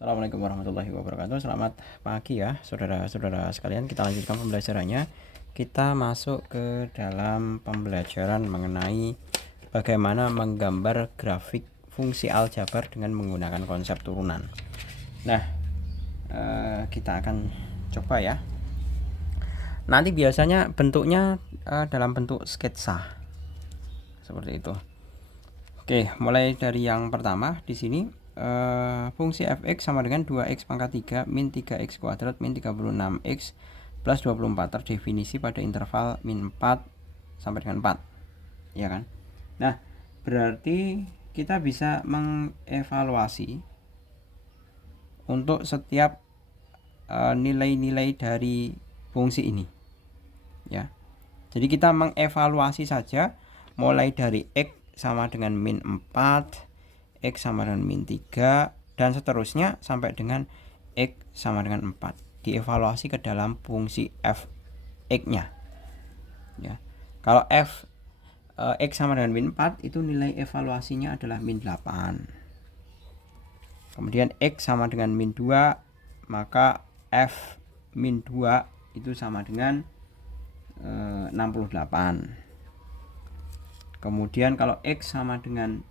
Assalamualaikum warahmatullahi wabarakatuh. Selamat pagi ya saudara-saudara sekalian. Kita lanjutkan pembelajarannya. Kita masuk ke dalam pembelajaran mengenai bagaimana menggambar grafik fungsi aljabar dengan menggunakan konsep turunan. Nah, kita akan coba ya. Nanti biasanya bentuknya dalam bentuk sketsa seperti itu. Oke, mulai dari yang pertama di sini. Fungsi fx sama dengan 2x pangkat 3 min 3x kuadrat min 36x plus 24 terdefinisi pada interval min 4 sampai dengan 4, ya kan? Nah, berarti kita bisa mengevaluasi untuk setiap nilai-nilai dari fungsi ini, ya. Jadi kita mengevaluasi saja mulai dari x sama dengan min 4, X sama dengan min 3 dan seterusnya sampai dengan X sama dengan 4. Dievaluasi ke dalam fungsi fx nya, ya. Kalau X sama dengan min 4 itu nilai evaluasinya adalah min 8. Kemudian X sama dengan min 2, maka F min 2 itu sama dengan 68. Kemudian kalau X sama dengan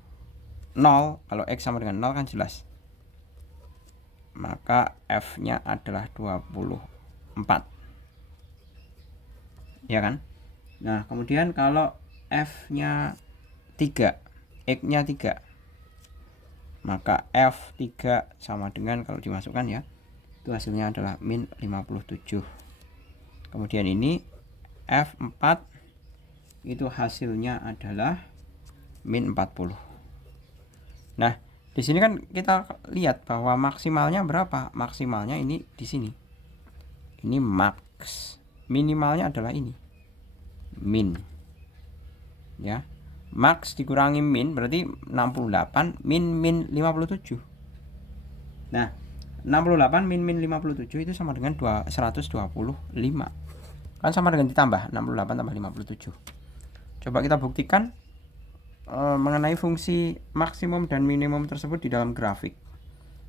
0, kalau X sama dengan 0 kan jelas, maka F nya adalah 24, ya kan? Nah, kemudian kalau F nya 3, X nya 3, maka F3 sama dengan, kalau dimasukkan ya, itu hasilnya adalah min 57. Kemudian ini F4 itu hasilnya adalah min 40. Nah, di sini kan kita lihat bahwa maksimalnya berapa? Maksimalnya ini di sini. Ini max. Minimalnya adalah ini. Min. Ya. Max dikurangi min berarti 68, min 57. Nah, 68 min 57 itu sama dengan 125. Kan sama dengan ditambah 68 tambah 57. Coba kita buktikan mengenai fungsi maksimum dan minimum tersebut di dalam grafik.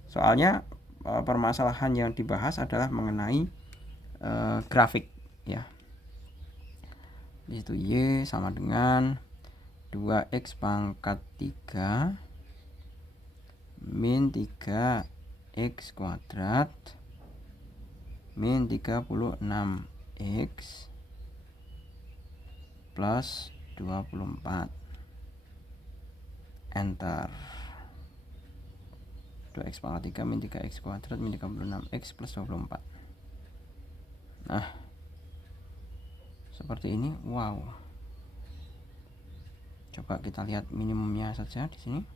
Soalnya permasalahan yang dibahas adalah mengenai grafik, ya. Itu Y sama dengan 2x pangkat 3 min 3x kuadrat min 36x plus 24. Enter. 2x pangkat 3 min 3x kuadrat min 36x plus 24. Nah, seperti ini. Wow. Coba kita lihat minimumnya saja di sini.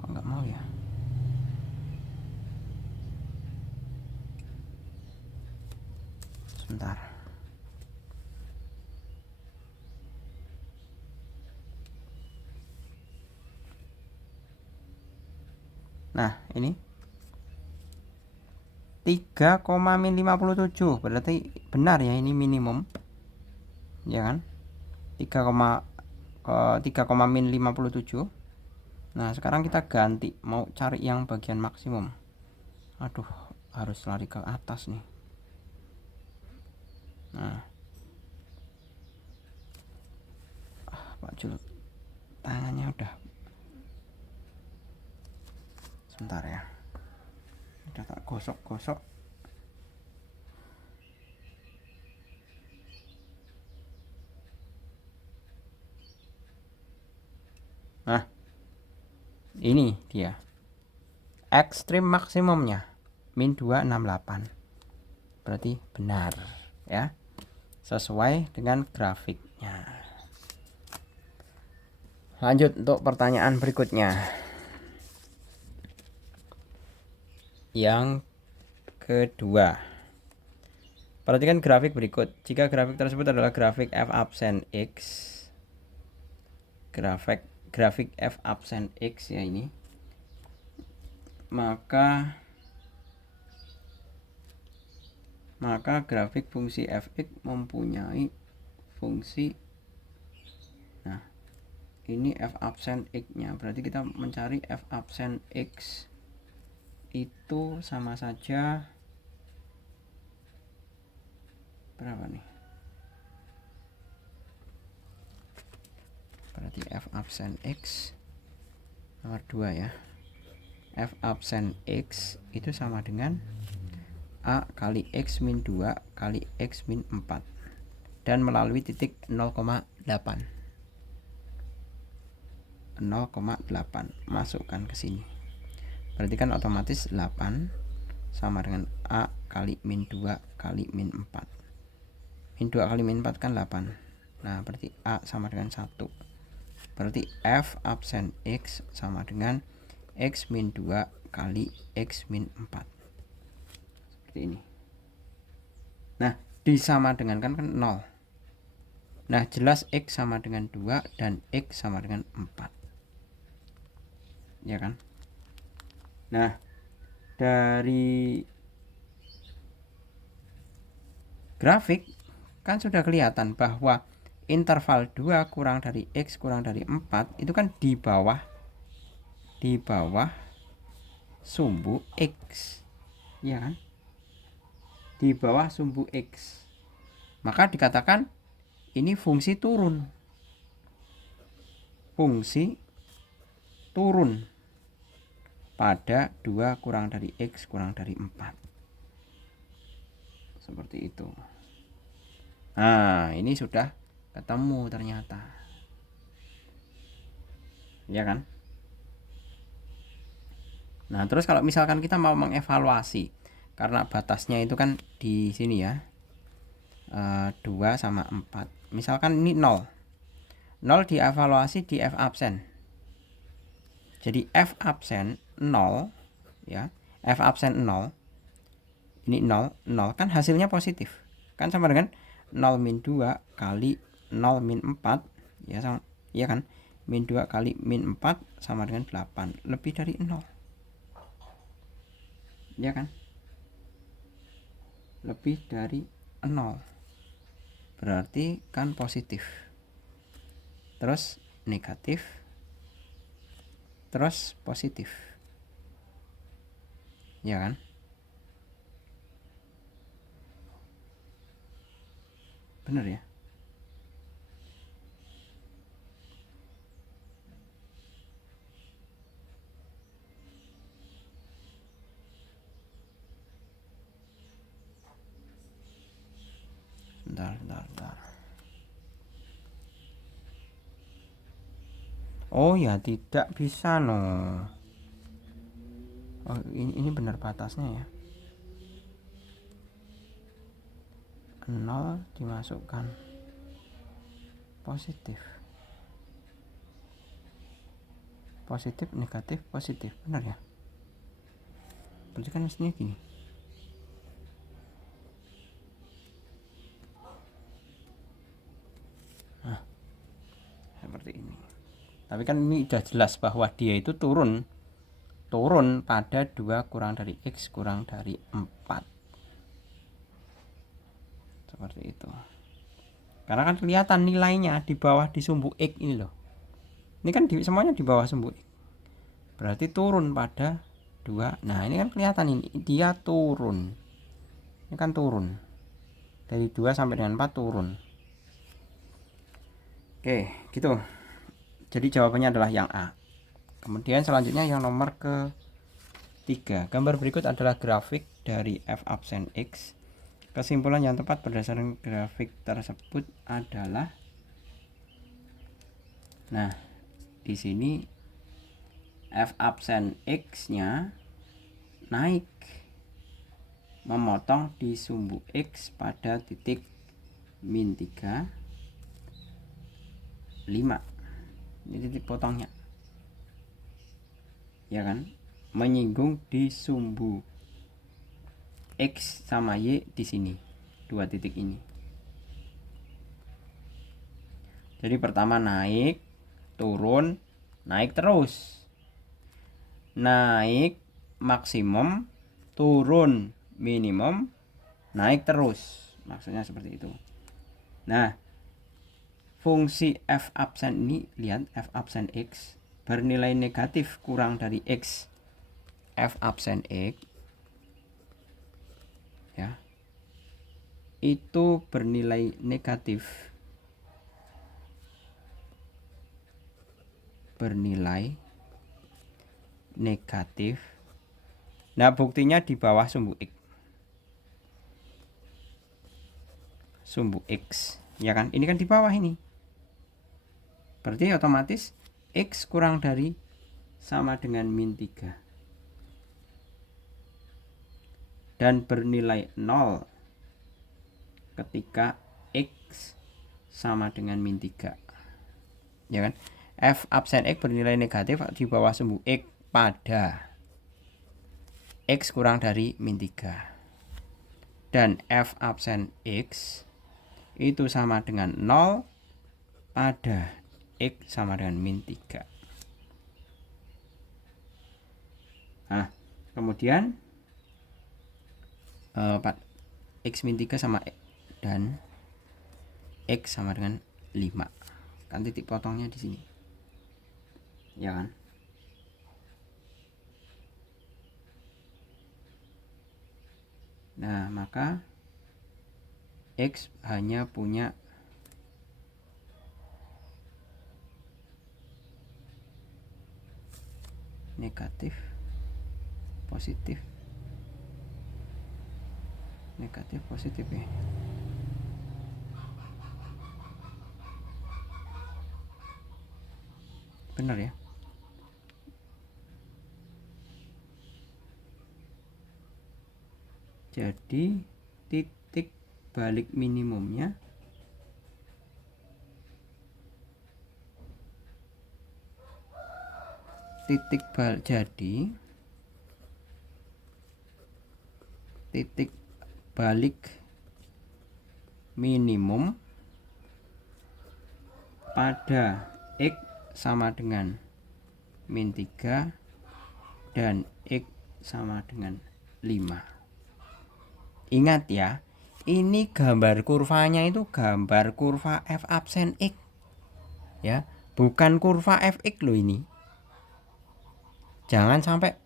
Kok nggak mau ya? Sebentar. Nah, ini 3, min 57 berarti benar ya, ini minimum, ya kan? 3, min 57. Nah, sekarang kita ganti, mau cari yang bagian maksimum. Aduh, harus lari ke atas nih. Nah, Pak Jul, tangannya udah. Sebentar ya, udah tak gosok-gosok. Nah, ini dia ekstrim maksimumnya min 268. Berarti benar ya, sesuai dengan grafiknya. Lanjut untuk pertanyaan berikutnya. Yang kedua, perhatikan grafik berikut. Jika grafik tersebut adalah grafik f absen x, grafik f absen x ya ini, maka grafik fungsi fx mempunyai fungsi ini f absen x nya, berarti kita mencari f absen x itu sama saja berapa nih, berarti f absen x nomor 2 ya, f absen x itu sama dengan A kali X min 2 kali X min 4 dan melalui titik 0,8 masukkan ke sini, berarti kan otomatis 8 sama dengan A kali min 2 kali min 4, min 2 kali min 4 kan 8, nah berarti A sama dengan 1, berarti f absen X sama dengan X min 2 kali X min 4 seperti ini. Nah disama dengan kan 0, nah jelas X sama dengan 2 dan X sama dengan 4 ya kan. Nah dari grafik kan sudah kelihatan bahwa interval 2 kurang dari X kurang dari 4 itu kan di bawah sumbu X ya kan, di bawah sumbu X, maka dikatakan ini fungsi turun pada 2 kurang dari X kurang dari 4 seperti itu. Nah ini sudah ketemu ternyata ya kan. Nah terus kalau misalkan kita mau mengevaluasi, karena batasnya itu kan di sini ya, 2 sama 4, misalkan ini 0 dievaluasi di f absen, jadi f absen 0 ya, f absen 0 ini 0 kan hasilnya positif kan, sama dengan 0 min 2 kali 0 min 4 ya, sama ya kan, min 2 kali min 4 sama dengan 8, lebih dari 0 ya kan, lebih dari 0 berarti kan positif, terus negatif, terus positif ya kan. Bener ya. Bentar. Oh ya tidak bisa no. Oh ini benar batasnya ya. 0 dimasukkan positif negatif positif, benar ya. Berarti kan mestinya gini. Nah seperti ini. Tapi kan ini udah jelas bahwa dia itu turun pada 2 kurang dari X kurang dari 4 seperti itu, karena kan kelihatan nilainya di bawah di sumbu X ini loh, ini kan semuanya di bawah sumbu X, berarti turun pada 2. Nah ini kan kelihatan ini dia turun, ini kan turun dari 2 sampai dengan 4 turun. Oke gitu, jadi jawabannya adalah yang A. Kemudian selanjutnya yang nomor ke-3, gambar berikut adalah grafik dari f absen X. Kesimpulan yang tepat berdasarkan grafik tersebut adalah, nah di sini f absen X-nya naik memotong di sumbu X pada titik min 3, 5, ini titik potongnya ya kan, menyinggung di sumbu X sama Y di sini, 2 titik ini. Jadi pertama naik, turun, naik terus, naik maksimum, turun minimum, naik terus, maksudnya seperti itu. Nah fungsi f absen ini, lihat f absen x bernilai negatif kurang dari x, f absen x ya, itu bernilai negatif, nah buktinya di bawah sumbu x ya kan, ini kan di bawah ini, berarti otomatis x kurang dari sama dengan min 3 dan bernilai 0 ketika x sama dengan min 3 ya kan. F absen x bernilai negatif di bawah sumbu x pada x kurang dari min 3 dan f absen x itu sama dengan 0 pada x sama dengan min 3. Nah kemudian x min 3 sama x, dan x sama dengan 5 kan, titik potongnya di sini ya kan. Nah maka x hanya punya negatif, positif, negatif, positif ya. Benar ya. Jadi titik balik minimumnya titik balik minimum pada x sama dengan min 3 dan x sama dengan 5. Ingat ya, ini gambar kurvanya itu gambar kurva f absen x ya, bukan kurva fx loh ini. Jangan sampai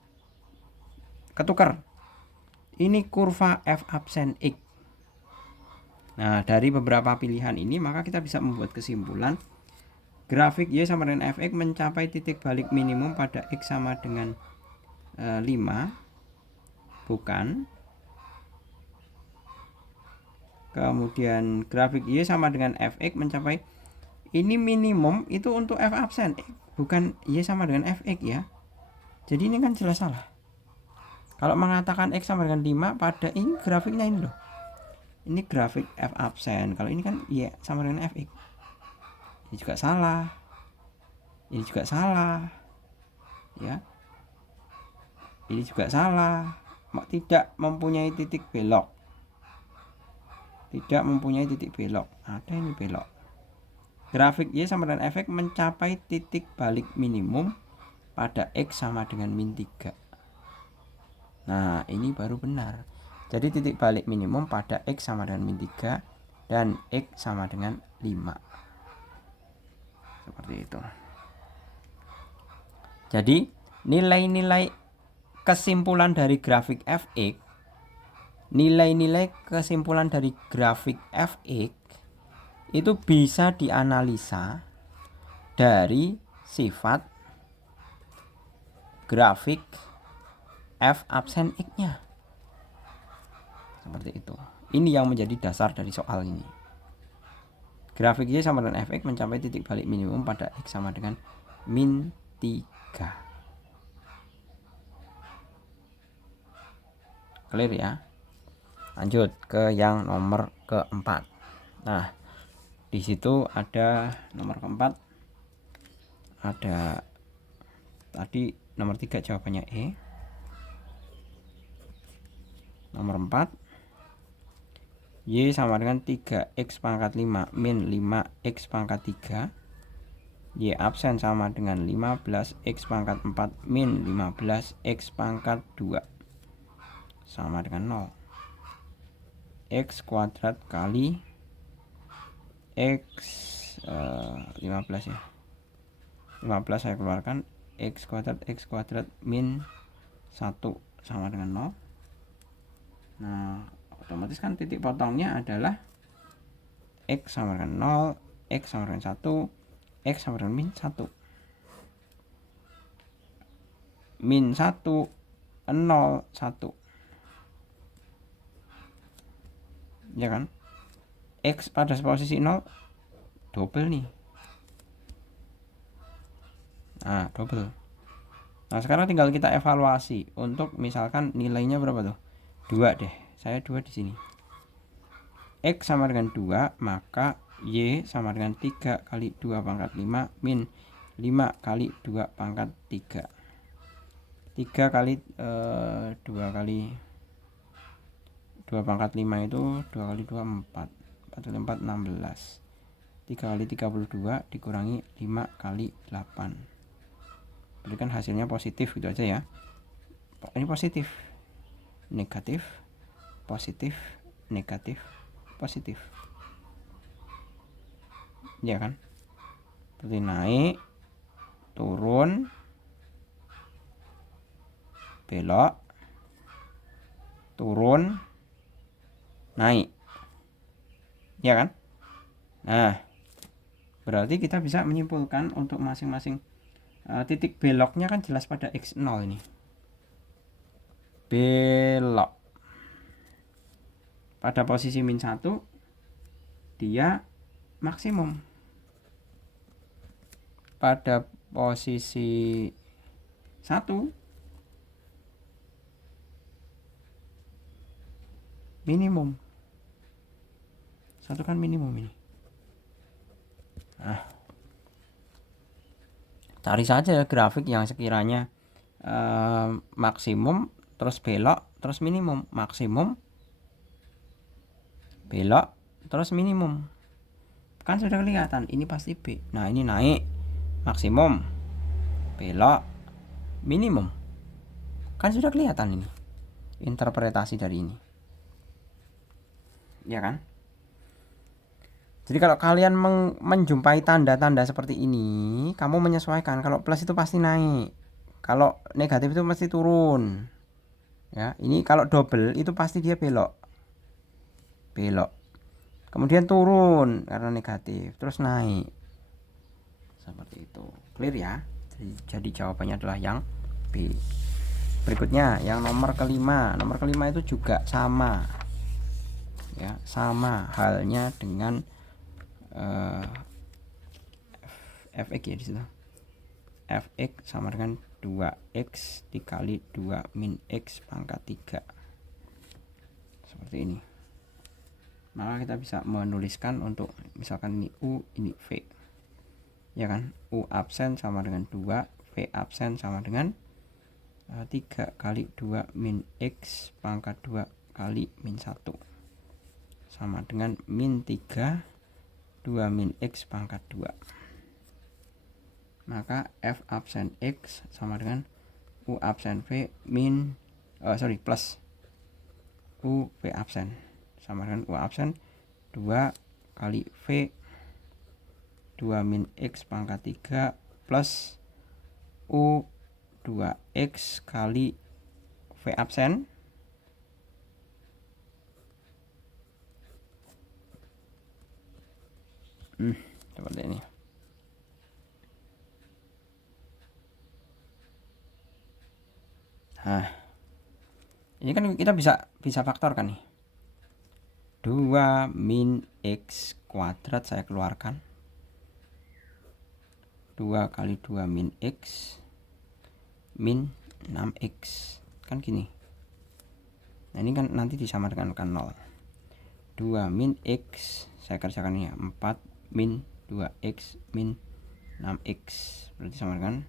ketukar. Ini kurva f absen x. Nah, dari beberapa pilihan ini maka kita bisa membuat kesimpulan grafik y sama dengan fx mencapai titik balik minimum pada x sama dengan 5 bukan. Kemudian grafik y sama dengan fx mencapai, ini minimum itu untuk f absen x, bukan y sama dengan fx ya. Jadi ini kan jelas salah. Kalau mengatakan x sama dengan 5 pada ini grafiknya ini loh. Ini grafik f absen. Kalau ini kan y sama dengan fx. Ini juga salah. Ini juga salah. Ya. Ini juga salah. Tidak mempunyai titik belok. Tidak mempunyai titik belok. Ada ini belok. Grafik y sama dengan fx mencapai titik balik minimum pada x sama dengan min 3. Nah ini baru benar. Jadi titik balik minimum pada x sama dengan min 3 dan x sama dengan 5. Seperti itu. Jadi nilai-nilai kesimpulan dari grafik fx, nilai-nilai kesimpulan dari grafik fx itu bisa dianalisa dari sifat grafik f absen x-nya. Seperti itu. Ini yang menjadi dasar dari soal ini. Grafik y sama dengan fx mencapai titik balik minimum pada x sama dengan min 3. Clear ya. Lanjut ke yang nomor keempat. Nah, di situ ada nomor keempat, ada tadi nomor 3 jawabannya E. Nomor 4, y sama dengan 3x pangkat 5 min 5x pangkat 3. Y absen sama dengan 15x pangkat 4 min 15x pangkat 2 sama dengan 0. X kuadrat kali x 15 ya. 15 saya keluarkan, x kuadrat min 1 sama dengan 0. Nah, otomatis kan titik potongnya adalah x sama dengan 0, x sama dengan 1, x sama dengan min 1. Min 1, 0, 1. Ya kan? X pada posisi 0 double nih. Nah, double. Nah, sekarang tinggal kita evaluasi untuk misalkan nilainya berapa tuh? 2 deh. Saya 2 di sini. X sama dengan 2, maka Y sama dengan 3 kali 2 pangkat 5 min 5 kali 2 pangkat 3. 3 kali 2 kali 2 pangkat 5 itu 2 kali 2 4. 4 kali 4 16. 3 kali 32 dikurangi 5 kali 8. Berarti kan hasilnya positif gitu aja ya. Ini positif, negatif, positif, negatif, positif. Ya kan? Berarti naik, turun, belok, turun, naik. Ya kan? Nah, berarti kita bisa menyimpulkan untuk masing-masing titik beloknya kan jelas pada x0 ini. Belok pada posisi min 1 dia maksimum. Pada posisi 1 minimum. 1 kan minimum ini. Nah, cari saja grafik yang sekiranya maksimum terus belok terus minimum, maksimum belok terus minimum, kan sudah kelihatan ini pasti B. Nah, ini naik maksimum belok minimum, kan sudah kelihatan ini interpretasi dari ini, ya kan? Jadi kalau kalian menjumpai tanda-tanda seperti ini, kamu menyesuaikan. Kalau plus itu pasti naik, kalau negatif itu pasti turun. Ya, ini kalau double itu pasti dia belok. Kemudian turun karena negatif, terus naik. Seperti itu. Clear ya? Jadi jawabannya adalah yang B. Berikutnya yang nomor kelima. Nomor kelima itu juga sama. Ya, sama halnya dengan fx ya di situ. Fx sama dengan 2x dikali 2 min x pangkat 3. Seperti ini. Maka kita bisa menuliskan untuk misalkan ini U, ini V. Ya kan? U absen sama dengan 2, V absen sama dengan 3 kali 2 min x pangkat 2 kali min 1. Sama dengan min 3 2 min x pangkat 2. Maka F absen X sama dengan U absen V min plus U V absen sama dengan U absen 2 kali V 2 min X pangkat 3 plus U 2X kali V absen seperti ini. Nah, ini kan kita bisa faktorkan nih. 2 min x kuadrat saya keluarkan. 2 kali 2 min x min 6x. Kan gini. Nah, ini kan nanti disamakan dengan 0. 2 min x saya kerjakan ya, 4 min 2x min 6x. Berarti sama dengan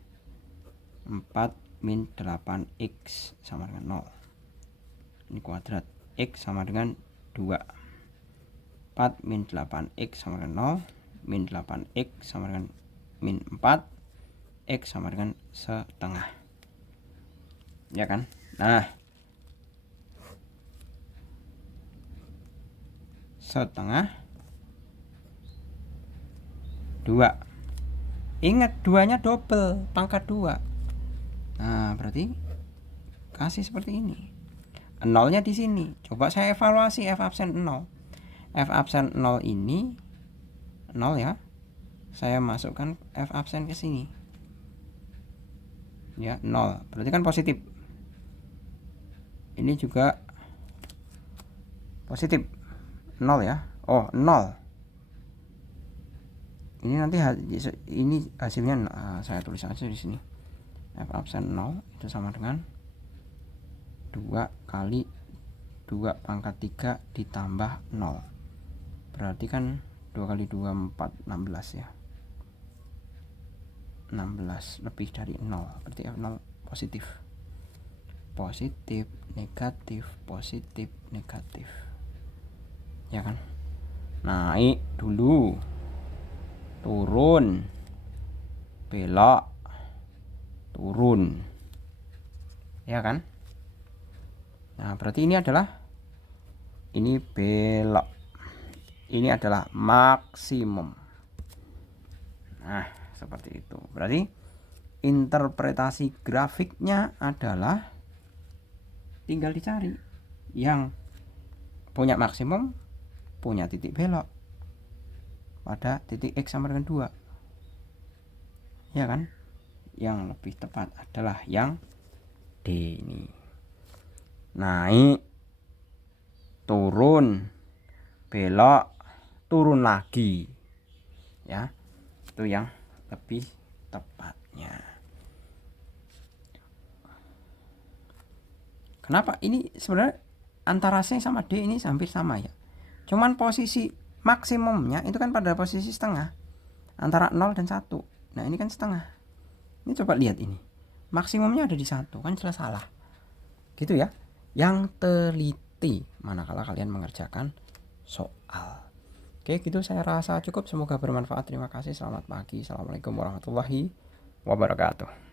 4 min 8x sama dengan 0. Ini kuadrat. X sama dengan 2. 4 min 8x sama dengan 0. Min 8x sama dengan min 4. X sama dengan setengah. Ya kan? Nah, setengah 2. Ingat 2-nya double, pangkat 2. Nah, berarti kasih seperti ini. 0-nya di sini. Coba saya evaluasi F absen 0. F absen 0 ini 0 ya. Saya masukkan F absen ke sini. Ya, 0. Berarti kan positif. Ini juga positif. 0 ya. Oh, 0. Ini nanti ini hasilnya saya tulis aja di sini. F absen 0 itu sama dengan 2 kali 2 pangkat 3 ditambah 0. Berarti kan 2 kali 2 4 16 ya. 16 lebih dari 0. Berarti F0 positif. Positif, negatif, positif, negatif. Ya kan? Naik dulu. Turun. Belok. Turun. Ya kan? Nah, berarti ini belok. Ini adalah maksimum. Nah, seperti itu. Berarti interpretasi grafiknya adalah tinggal dicari yang punya maksimum, punya titik belok pada titik X sama dengan 2. Ya kan? Yang lebih tepat adalah yang D ini. Naik, turun, belok, turun lagi. Ya, itu yang lebih tepatnya. Kenapa? Ini sebenarnya antara C sama D ini hampir sama ya. Cuman posisi maksimumnya itu kan pada posisi setengah. Antara 0 dan 1. Nah, ini kan setengah. Ini coba lihat ini. Maksimumnya ada di 1. Kan jelas salah. Gitu ya. Yang teliti manakala kalian mengerjakan soal. Oke, gitu saya rasa cukup. Semoga bermanfaat. Terima kasih. Selamat pagi. Assalamualaikum warahmatullahi wabarakatuh.